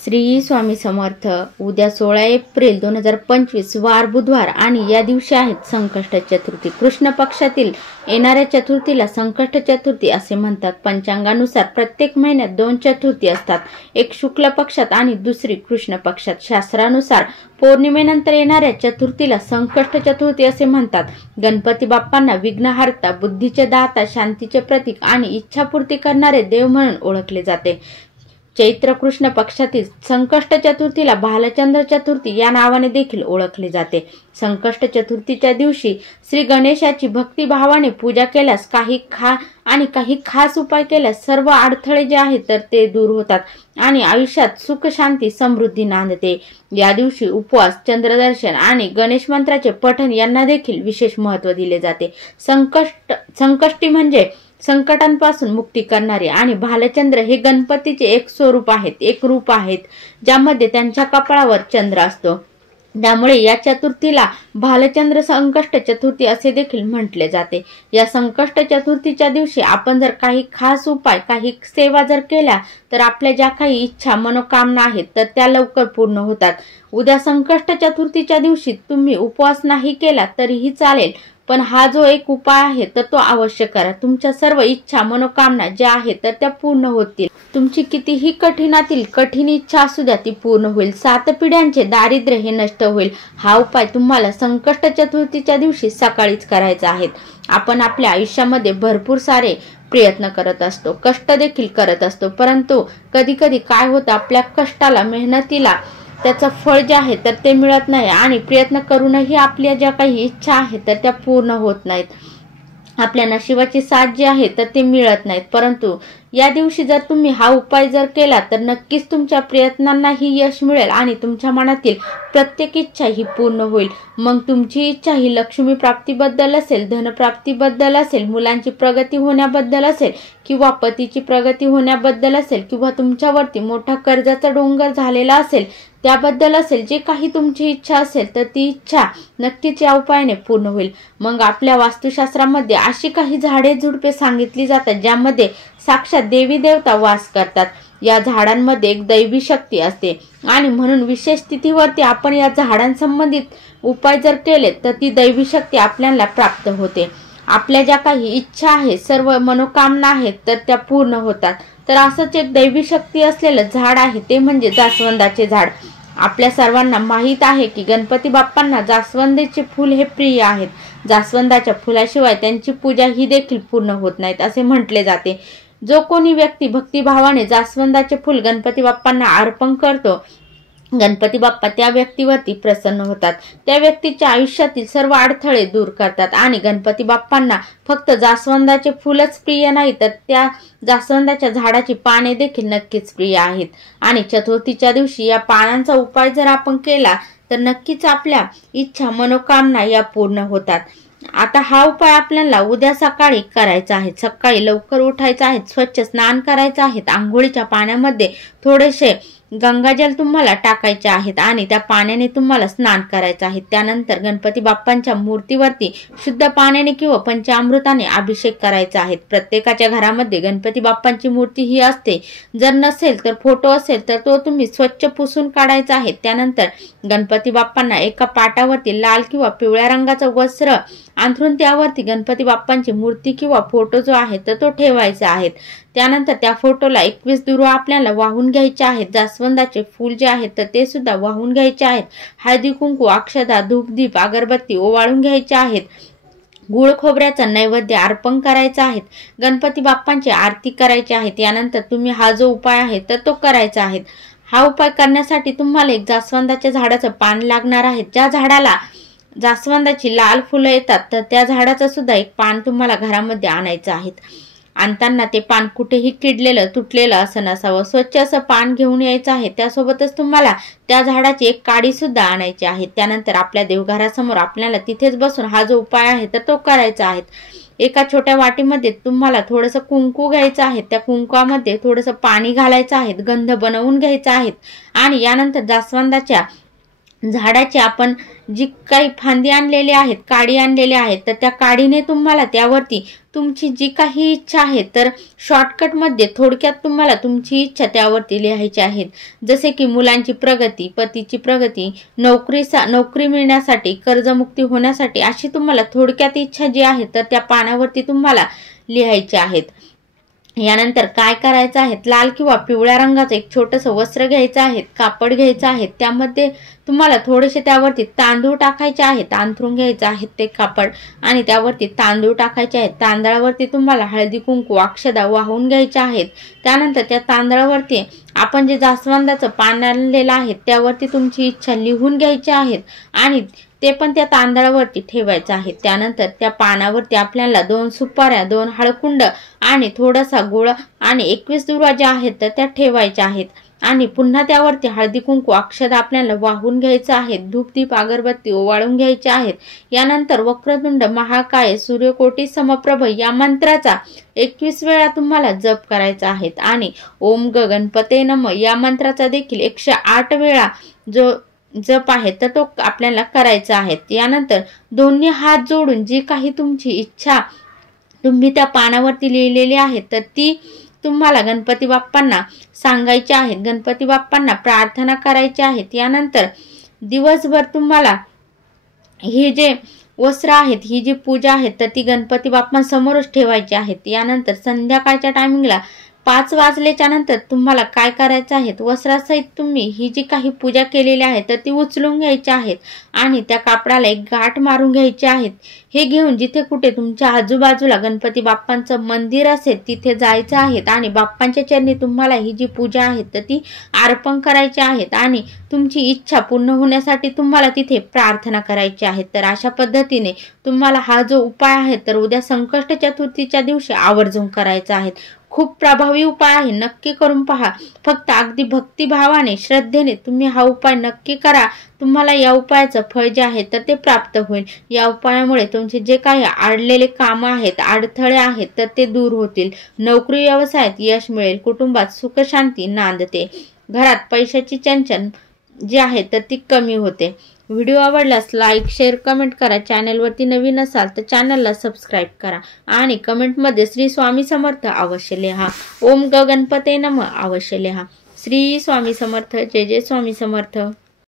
श्री स्वामी समर्थ। उद्या 16 एप्रिल 2025 वार बुधवार आणि या दिवशी आहेत संकष्ट चतुर्थी। कृष्ण पक्षातील येणाऱ्या चतुर्थीला संकष्ट चतुर्थी असे म्हणतात। पंचांगानुसार प्रत्येक महिन्यात 2 चतुर्थी असतात, एक शुक्ल पक्षात आणि दुसरी कृष्ण पक्षात। शास्त्रानुसार पौर्णिमेनंतर येणाऱ्या चतुर्थीला संकष्ट चतुर्थी असे म्हणतात। गणपती बाप्पांना विघ्नहर्ता, बुद्धीचे दाता, शांतीचे प्रतीक आणि इच्छापूर्ती करणारे देव म्हणून ओळखले जाते। चैत्र कृष्ण पक्षातील संकष्ट चतुर्थीला भालचंद्र चतुर्थी या नावाने देखील ओळखले जाते। संकष्ट चतुर्थीच्या दिवशी श्री गणेशाची भक्तिभावाने पूजा केल्यास काही खास उपाय केल्यास सर्व अडथळे जे आहेत तर ते दूर होतात आणि आयुष्यात सुख, शांती, समृद्धी नांदते। या दिवशी उपवास, चंद्रदर्शन आणि गणेश मंत्राचे पठण यांना देखील विशेष महत्त्व दिले जाते। संकष्टी म्हणजे संकटांपासून मुक्ती करणारे आणि भालचंद्र हे गणपतीचे एक रूप आहेत ज्यामध्ये त्यांच्या कपाळावर चंद्र असतो। त्यामुळे या चतुर्थीला भालचंद्र संकष्ट चतुर्थी असे देखील म्हटले जाते। या संकष्ट चतुर्थीच्या दिवशी आपण जर काही खास उपाय, काही सेवा जर केल्या तर आपल्या ज्या काही इच्छा, मनोकामना आहेत तर त्या लवकर पूर्ण होतात। उद्या संकष्ट चतुर्थीच्या दिवशी तुम्ही उपवास नाही केला तरीही चालेल, पण हा जो एक उपाय आहे तर तो अवश्य करा। तुमच्या सर्व इच्छा, मनोकामना ज्या आहेत तर त्या पूर्ण होतील। तुमची कितीही कठीणातील कठीण इच्छा असू द्या ती पूर्ण होईल। 7 पिढ्यांचे दारिद्र्य हे नष्ट होईल। हा उपाय तुम्हाला संकष्ट चतुर्थीच्या दिवशी सकाळीच करायचा आहे। आपण आपल्या आयुष्यामध्ये भरपूर सारे प्रयत्न करत असतो, कष्ट देखील करत असतो, परंतु कधी कधी काय होतं, आपल्या कष्टाला, मेहनतीला त्याचं फळ जे आहे तर ते मिळत नाही आणि प्रयत्न करूनही आपल्या ज्या काही इच्छा आहेत तर त्या पूर्ण होत नाहीत। आपल्या नशिबाची साथ जी आहे तर ते मिळत नाहीत। परंतु या दिवशी जर तुम्ही हा उपाय जर केला तर नक्कीच तुमच्या प्रयत्नांनाही यश मिळेल आणि तुमच्या मनातील प्रत्येक इच्छा ही पूर्ण होईल। मग तुमची इच्छा ही लक्ष्मी प्राप्तीबद्दल असेल, धनप्राप्तीबद्दल असेल, मुलांची प्रगती होण्याबद्दल असेल किंवा पतीची प्रगती होण्याबद्दल असेल किंवा तुमच्यावरती मोठा कर्जाचा डोंगर झालेला असेल त्याबद्दल असेल, जे काही तुमची इच्छा असेल तर ती इच्छा नक्कीच या उपायाने पूर्ण होईल। मग आपल्या वास्तुशास्त्रामध्ये अशी काही झाडे झुडपे सांगितली जातात ज्यामध्ये साक्षात देवी देवता वास करतात। या झाडांमध्ये एक दैवी शक्ती असते आणि म्हणून विशेष तिथीवरती आपण या झाडांसंबंधित उपाय जर केले तर ती दैवी शक्ती आपल्याला प्राप्त होते। आपल्या ज्या काही इच्छा आहेत, सर्व मनोकामना आहेत तर त्या पूर्ण होतात। तर असंच एक दैवी शक्ती असलेलं झाड आहे ते म्हणजे जास्वंदाचे झाड। आपल्या सर्वांना माहीत आहे की गणपती बाप्पांना जास्वंदाचे फूल हे प्रिय आहेत। जास्वंदाच्या फुलाशिवाय त्यांची पूजा ही देखील पूर्ण होत नाहीत असे म्हटले जाते। जो कोणी व्यक्ती भक्तिभावाने जास्वंदाचे फूल गणपती बाप्पांना अर्पण करतो, गणपती बाप्पा त्या व्यक्तीवरती प्रसन्न होतात, त्या व्यक्तीच्या आयुष्यातील सर्व अडथळे दूर करतात आणि गणपती बाप्पांना फक्त जास्वंदाचे फूलच प्रिय नाही तर त्या जास्वंदाच्या झाडाची पाने देखील नक्कीच प्रिय आहेत। आणि चतुर्थीच्या दिवशी या पानांचा उपाय जर आपण केला तर नक्कीच आपल्या इच्छा, मनोकामना या पूर्ण होतात। आता हा उपाय आपल्याला उद्या सकाळी करायचा आहे। सकाळी लवकर उठायचं आहे, स्वच्छ स्नान करायचं आहे, आंघोळीच्या पाण्यामध्ये थोडेसे गंगाजल तुम्हाला टाकायचे आहेत आणि त्या पाण्याने तुम्हाला स्नान करायचं आहे। त्यानंतर गणपती बाप्पांच्या मूर्तीवरती शुद्ध पाण्याने किंवा पंचामृताने अभिषेक करायचा आहे। प्रत्येकाच्या घरामध्ये गणपती बाप्पांची मूर्ती ही असते, जर नसेल तर फोटो असेल तर तो तुम्ही स्वच्छ पुसून काढायचा आहे। त्यानंतर गणपती बाप्पांना एका पाटावरती लाल किंवा पिवळ्या रंगाचं वस्त्र अंथरून त्यावरती गणपती बाप्पांची मूर्ती किंवा फोटो जो आहे तर तो ठेवायचा आहे। त्यानंतर त्या फोटोला 21 दुर्वा आपल्याला वाहून घ्यायचे आहेत। जास्वंदाचे फूल जे आहेत तर ते सुद्धा वाहून घ्यायचे आहेत। हळदी कुंकू, अक्षता, धूपदीप, अगरबत्ती ओवाळून घ्यायचे आहेत। गुळ खोबऱ्याचा नैवेद्य अर्पण करायचा आहे। गणपती बाप्पांची आरती करायची आहे। यानंतर तुम्ही हा जो उपाय आहे तर तो करायचा आहे। हा उपाय करण्यासाठी तुम्हाला एक जास्वंदाच्या झाडाचं पान लागणार आहे। ज्या झाडाला जास्वंदाची लाल फुलं येतात तर त्या झाडाचं सुद्धा एक पान तुम्हाला घरामध्ये आणायचं आहे। आणताना ते पान कुठेही किडलेलं, तुटलेलं असं नसावं, स्वच्छ असं पान घेऊन यायचं आहे। त्यासोबतच तुम्हाला त्या झाडाची एक काडी सुद्धा आणायची आहे। त्यानंतर आपल्या देवघरासमोर आपल्याला तिथेच बसून हा जो उपाय आहे तर तो करायचा आहे। एका छोट्या वाटीमध्ये तुम्हाला थोडंसं कुंकू घ्यायचं आहे, त्या कुंकवामध्ये थोडंसं पाणी घालायचं आहे, गंध बनवून घ्यायचा आहे आणि यानंतर जास्वंदाच्या झाडाचे आपण जी काही फांदी आणलेली आहेत, काडी आणलेली आहेत, तर त्या काडीने तुम्हाला त्यावरती तुमची जी काही इच्छा आहे तर शॉर्टकटमध्ये थोडक्यात तुम्हाला तुमची इच्छा त्यावरती लिहायची आहे. जसे की मुलांची प्रगती, पतीची प्रगती, नोकरी मिळण्यासाठी, कर्जमुक्ती होण्यासाठी, अशी तुम्हाला थोडक्यात इच्छा जी आहे तर त्या पानावरती तुम्हाला लिहायची आहेत. यानंतर काय करायचं आहे, लाल किंवा पिवळ्या रंगाचं एक छोटंसं वस्त्र घ्यायचं आहे, कापड घ्यायचं आहे. त्यामध्ये तुम्हाला थोडेसे त्यावरती तांदूळ टाकायचे आहेत, अंथरून घ्यायचं आहे ते कापड आणि त्यावरती तांदूळ टाकायचे आहेत. तांदळावरती तुम्हाला हळदी कुंकू अक्षदा वाहून घ्यायच्या आहेत. त्यानंतर त्या तांदळावरती आपण जे जास्वंदाचं पान आणलेलं आहे त्यावरती तुमची इच्छा लिहून घ्यायची आहेत आणि ते पण त्या तांदळावरती ठेवायचं आहे. त्यानंतर त्या पानावरती आपल्याला 2 सुपाऱ्या, 2 हळकुंड आणि थोडासा गुळ आणि 21 दुर्वा ज्या आहेत तर त्या ठेवायच्या आहेत आणि पुन्हा त्यावरती हळदी कुंकू अक्षदा आपल्याला वाहून घ्यायचं आहे. धूपदीप अगरबत्ती ओवाळून घ्यायचे आहेत. यानंतर वक्रतुंड महाकाय सूर्यकोटी समप्रभ या मंत्राचा 21 वेळा तुम्हाला जप करायचा आहे आणि ओम गणपते नमः या मंत्राचा देखील 108 वेळा जो जप आहे तर तो आपल्याला करायचा आहे. यानंतर दोन्ही हात जोडून जी काही तुमची इच्छा तुम्ही त्या पानावरती लिहिलेली आहे तर ती तुम्हाला गणपती बाप्पांना सांगायची आहेत, गणपती बाप्पांना प्रार्थना करायची आहेत. यानंतर दिवसभर तुम्हाला ही जे वस्त्र आहेत, ही जी पूजा आहे तर ती गणपती बाप्पांसमोरच ठेवायची आहेत. यानंतर संध्याकाळच्या टायमिंगला 5 वाजल्याच्या नंतर तुम्हाला काय करायचं आहे, वस्त्रासहित तुम्ही ही जी काही पूजा केलेली आहे तर ती उचलून घ्यायची आहेत आणि त्या कापडाला एक गाठ मारून घ्यायची आहेत. हे घेऊन जिथे कुठे तुमच्या आजूबाजूला गणपती बाप्पांचं मंदिर असेल तिथे जायचं आहे आणि बाप्पांच्या चरणी तुम्हाला ही जी पूजा आहे तर ती अर्पण करायची आहेत आणि तुमची इच्छा पूर्ण होण्यासाठी तुम्हाला तिथे प्रार्थना करायची आहे. तर अशा पद्धतीने तुम्हाला हा जो उपाय आहे तर उद्या संकष्ट चतुर्थीच्या दिवशी आवर्जून करायचा आहे. खूप प्रभावी उपाय आहे, नक्की करून पहा. फक्त अगदी भक्तिभावाने, श्रद्धेने तुम्ही हा उपाय नक्की करा. तुम्हाला या उपायाचं फळ जे आहे तर ते प्राप्त होईल. या उपायामुळे तुमचे जे काही अडलेले काम आहेत, अडथळे आहेत तर ते दूर होतील. नोकरी व्यवसायात यश मिळेल. कुटुंबात सुख शांती नांदते. घरात पैशाची चंचल जी आहे तर ती कमी होते. व्हिडिओ आवडल्यास लाईक, शेअर, कमेंट करा. चॅनलवरती नवीन असाल तर चॅनलला सबस्क्राईब करा आणि कमेंटमध्ये श्री स्वामी समर्थ अवश्य लिहा. ओम गणपते नमः अवश्य लिहा. श्री स्वामी समर्थ. जय जय स्वामी समर्थ.